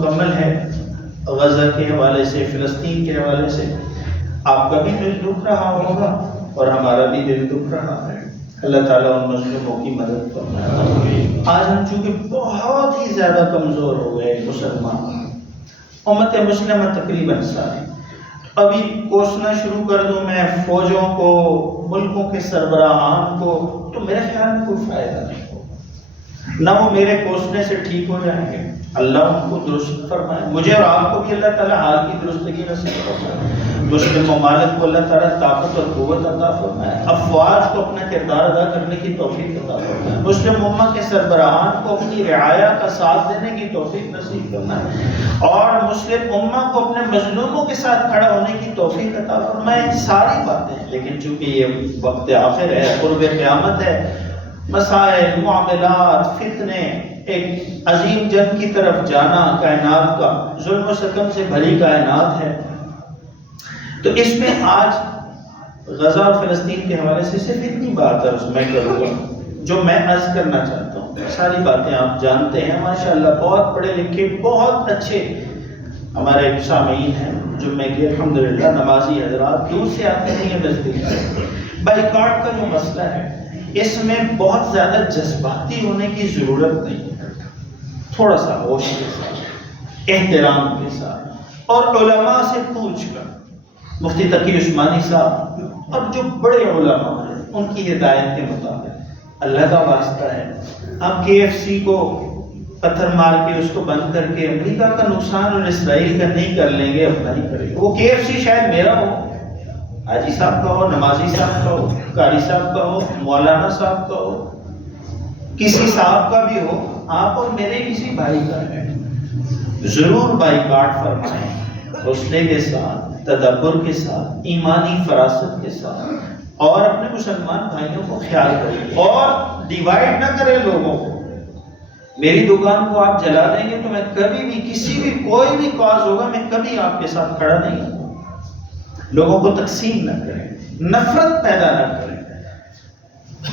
مکمل ہے غزہ کے حوالے سے، فلسطین کے حوالے سے۔ آپ کا بھی دل دکھ رہا ہوگا اور ہمارا بھی دل دکھ رہا ہے۔ اللہ تعالیٰ ان مظلوموں کی مدد فرمائے۔ آج ہم چونکہ بہت ہی زیادہ کمزور ہو گئے مسلمان، امت مسلمہ تقریباً ساری، ابھی کوسنا شروع کر دوں میں فوجوں کو، ملکوں کے سربراہان کو، تو میرے خیال میں کوئی فائدہ نہیں ہوگا، نہ وہ میرے کوسنے سے ٹھیک ہو جائیں گے۔ اللہ ان کو درست فرمائے، مجھے اور آپ کو بھی اللہ تعالیٰ حال کی درستگی نصیب فرمائے، مسلم ممالک کو اللہ تعالیٰ طاقت اور قوت عطا فرمائے، افواج کو اپنا کردار ادا کرنے کی توفیق عطا فرمائے، مسلم امہ کے سربراہان کو اپنی رعایا کا ساتھ دینے کی توفیق نصیب فرمائے، اور مسلم امہ کو اپنے مظلوموں کے ساتھ کھڑا ہونے کی توفیق عطا فرمائے۔ ساری باتیں، لیکن چونکہ یہ وقت آخر ہے، قرب قیامت ہے، مسائل، معاملات، فتنے، ایک عظیم جنگ کی طرف جانا کائنات کا، ظلم و ستم سے بھری کائنات ہے، تو اس میں آج غزہ اور فلسطین کے حوالے سے صرف اتنی بات ہے میں کروں گا جو میں عرض کرنا چاہتا ہوں۔ ساری باتیں آپ جانتے ہیں، ماشاءاللہ بہت پڑھے لکھے، بہت اچھے ہمارے سامعین ہیں، جمعے کے الحمدللہ نمازی حضرات، دور سے آتے ہیں یا نزدیک سے۔ بائیکاٹ کا جو مسئلہ ہے، اس میں بہت زیادہ جذباتی ہونے کی ضرورت نہیں ہے، تھوڑا سا ہوش کے ساتھ، احترام کے ساتھ، اور علماء سے پوچھ کر، مفتی تقی عثمانی صاحب اور جو بڑے علماء ہیں ان کی ہدایت کے مطابق، اللہ کا واسطہ ہے، آپ KFC کو پتھر مار کے اس کو بند کر کے امریکہ کا نقصان اور اسرائیل کا نہیں کر لیں گے، اپنا نہیں کریں گے۔ وہ KFC شاید میرا ہو، حاجی صاحب کا ہو، نمازی صاحب کا ہو، قاری صاحب کا ہو، مولانا صاحب کا ہو، کسی صاحب کا بھی ہو، آپ اور میرے کسی بھائی کا ہے، ضرور بائیکاٹ فرمائیں، حوصلے کے ساتھ، تدبر کے ساتھ، ایمانی فراست کے ساتھ، اور اپنے مسلمان بھائیوں کو خیال کریں، اور ڈیوائیڈ نہ کریں لوگوں کو۔ میری دکان کو آپ جلا دیں گے تو میں کبھی بھی، کسی بھی، کوئی بھی کاز ہوگا، میں کبھی آپ کے ساتھ کھڑا نہیں ہوں۔ لوگوں کو تقسیم نہ کریں، نفرت پیدا نہ کریں،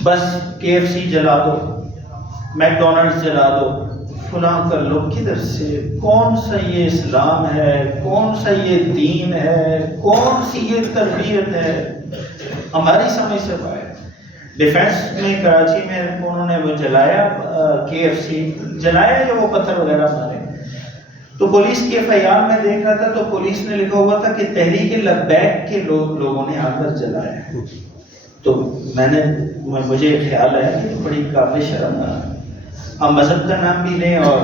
بس KFC جلا دو، میک ڈونلڈز جلا دو، فلاں کر لو، کدھر سے؟ کون سا یہ اسلام ہے؟ کون سا یہ دین ہے؟ کون سی یہ تربیت ہے؟ ہماری سمجھ سے باہر۔ ڈیفینس میں کراچی میں انہوں نے وہ جلایا، KFC جلایا یا وہ پتھر وغیرہ مارے، تو پولیس کی FIR میں دیکھ رہا تھا تو پولیس نے لکھا ہوا تھا کہ تحریک لبیک کے لوگوں نے آ کر جلایا، تو مجھے خیال آیا کہ بڑی قابل شرم ہے، ہم مذہب کا نام بھی لیں اور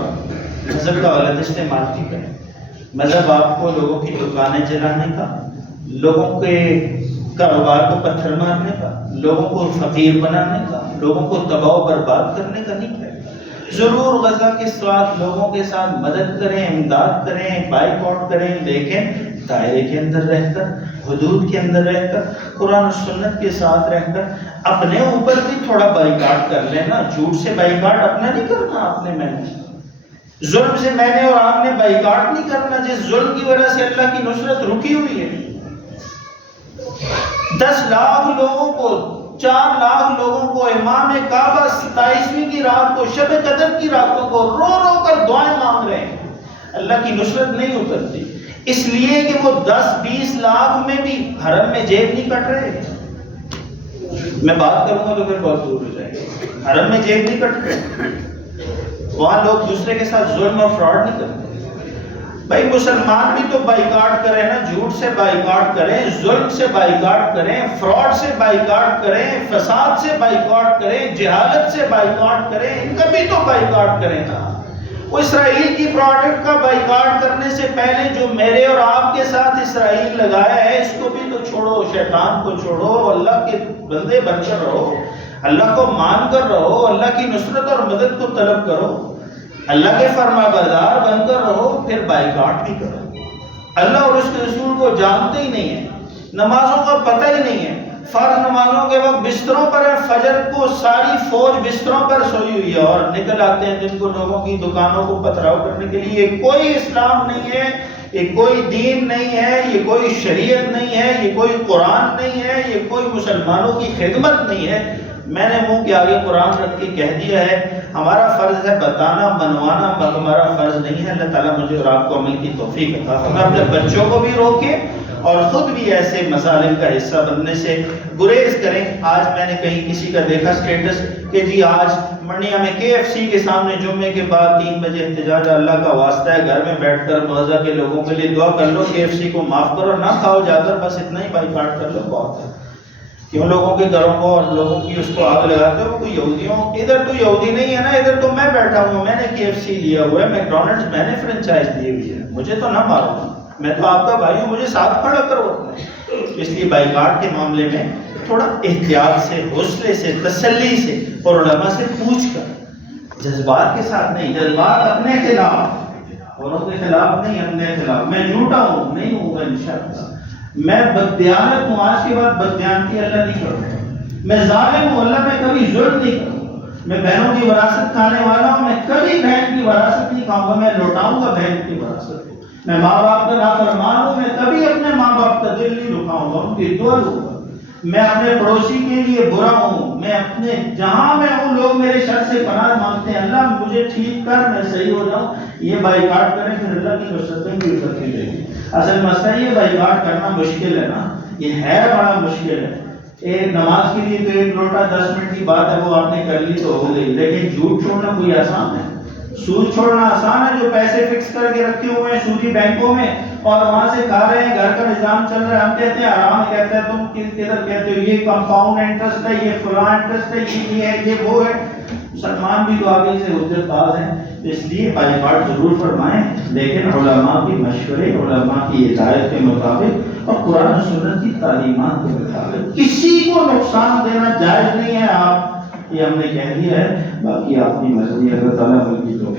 مذہب کا غلط استعمال بھی کریں۔ مذہب آپ کو لوگوں کی دکانیں جلانے کا، لوگوں کے کاروبار کو پتھر مارنے کا، لوگوں کو فقیر بنانے کا، لوگوں کو تباہ و برباد کرنے کا نہیں ہے۔ ضرور غزہ کے ساتھ لوگوں کے ساتھ مدد کریں، امداد کریں، بائیکاٹ کریں، لیکن دائرے کے اندر رہ کر، حدود کے اندر رہ کر، قرآن و سنت کے ساتھ رہ کر، اپنے اوپر بھی تھوڑا بائیکاٹ کر لینا۔ جھوٹ سے بائیکاٹ اپنا نہیں کرنا، آپ نے، میں نے، ظلم سے میں نے اور آپ نے بائیکاٹ نہیں کرنا، جس ظلم کی وجہ سے اللہ کی نصرت رکی ہوئی ہے۔ 10 لاکھ لوگوں کو، 4 لاکھ لوگوں کو امام کعبہ 27ویں کی رات کو، شب قدر کی راتوں کو رو رو کر دعائیں مانگ رہے ہیں، اللہ کی نصرت نہیں اترتی، اس لیے کہ وہ 10-20 لاکھ میں بھی حرم میں جیب نہیں کٹ رہے۔ میں بات کروں گا تو پھر بہت دور ہو جائے گا۔ حرم میں جیب نہیں کٹ رہے، وہاں لوگ دوسرے کے ساتھ ظلم اور فراڈ نہیں کرتے۔ بھائی مسلمان بھی تو بائیکاٹ کریں نا، جھوٹ سے بائیکاٹ کریں، ظلم سے بائیکاٹ کریں، فراڈ سے بائیکاٹ کریں، فساد سے بائیکاٹ کریں، جہالت سے بائیکاٹ کریں، ان کا بھی تو بائیکاٹ کریں نا۔ وہ اسرائیل کی پروڈکٹ کا بائیکاٹ کرنے سے پہلے جو میرے اور آپ کے ساتھ اسرائیل لگایا ہے، اس کو بھی تو چھوڑو، شیطان کو چھوڑو، اللہ کے بندے بن کر رہو، اللہ کو مان کر رہو، اللہ کی نصرت اور مدد کو طلب کرو، اللہ کے فرما بردار بن کر رہو، پھر بائیکاٹ بھی کرو۔ اللہ اور اس کے رسول کو جانتے ہی نہیں ہیں، نمازوں کا پتہ ہی نہیں ہے، فرض نمازوں کے وقت بستروں پر ہے، فجر کو ساری فوج بستروں پر سوئی ہوئی ہے، اور نکل آتے ہیں دن کو لوگوں کی دکانوں کو پتھراؤ کرنے کے لیے۔ یہ کوئی اسلام نہیں ہے، یہ کوئی دین نہیں ہے، یہ کوئی شریعت نہیں ہے، یہ کوئی قرآن نہیں ہے، یہ کوئی مسلمانوں کی خدمت نہیں ہے۔ میں نے منہ کے آگے قرآن رکھ کے کہہ دیا ہے، ہمارا فرض ہے بتانا، منوانا، ہمارا فرض نہیں ہے۔ اللہ تعالیٰ مجھے اور آپ کو عمل کی توفیق عطا فرمائے، اپنے بچوں کو بھی روکے اور خود بھی ایسے مظالم کا حصہ بننے سے گریز کریں۔ آج میں نے کہیں کسی کا دیکھا سٹیٹس کہ جی آج منڈیا میں KFC کے سامنے جمعے کے بعد 3 بجے احتجاج، اللہ کا واسطہ ہے گھر میں بیٹھ کر غزہ کے لوگوں کے لیے دعا کر لو، KFC کو معاف کرو، نہ کھاؤ جا کر، بس اتنا ہی بائیکاٹ کر لو، بہت ہے۔ کیوں لوگوں کے گھروں کو اور لوگوں کی اس کو آگ لگاتے ہو؟ کوئی یہودیوں، ادھر تو یہودی نہیں ہے نا، ادھر تو میں بیٹھا ہوں، میں نے KFC لیا ہوا ہے، میکڈونلڈس میں نے فرنچائز دی ہوئی ہے، مجھے تو نہ مارو، میں تو آپ کا بھائی ہوں، مجھے ساتھ کھڑا کرو اپنے۔ اس لیے بائیکاٹ کے معاملے میں تھوڑا احتیاط سے، حوصلے سے، تسلی سے اور علماء سے پوچھ کر، جذبات کے ساتھ نہیں، جذبات اپنے خلاف، اوروں کے خلاف نہیں، اپنے خلاف۔ میں جھوٹا ہوں، نہیں ہوں گا انشاءاللہ، میں بددیانت ہوں، آج کے بعد بددیانتی اللہ نہیں کروں گا، میں ظالم ہوں، اللہ میں کبھی ظلم نہیں کروں گا، میں بہنوں کی وراثت کھانے والا ہوں، میں کبھی بہن کی وراثت نہیں کھاؤں گا، میں لوٹاؤں گا بہن کی وراثت کو، میں ماں باپ کا نافرمان ہوں، میں کبھی اپنے ماں باپ کا دل نہیں دکھاؤں گا، ان کی دعا لوں گا، میں اپنے پڑوسی کے لیے برا ہوں، میں اپنے جہاں میں ہوں لوگ میرے شر سے پناہ مانگتے ہیں، اللہ مجھے ٹھیک کر، میں صحیح ہو جاؤں، یہ بائیکاٹ کریں پھر اللہ کی نصرتیں بھی اترتی رہے گی۔ اصل مسئلہ یہ بائیکاٹ کرنا مشکل ہے نا، یہ ہے بڑا مشکل ہے۔ ایک نماز کے لیے تو 1 لوٹا 10 منٹ کی بات ہے، وہ آپ نے کر لی تو ہو گئی، لیکن جھوٹ چھوڑنا کوئی آسان ہے؟ سود چھوڑنا آسان ہے؟ جو پیسے فکس کر کے رکھے ہوئے ہیں سودی بینکوں میں اور وہاں سے کھا رہے ہیں، گھر کا نظام چل رہا ہے، ہم کہتے ہیں آرام، کہتے ہیں تم کدھر کہتے ہو یہ کمپاؤنڈ انٹرسٹ ہے، یہ فلاں انٹرسٹ ہے، یہ ہے، یہ وہ ہے۔ مسلمان بھی تو آگے سے حجت باز ہیں، اس لیے بائیکاٹ ضرور فرمائیں، لیکن علماء کی مشورے، علماء کی ہدایت کے مطابق اور قرآن و سنت کی تعلیمات کے مطابق۔ کسی کو نقصان دینا جائز نہیں ہے، آپ یہ ہم نے کہہ دیا ہے، باقی آپ کی مرضی، اللہ تعالیٰ ملکی تو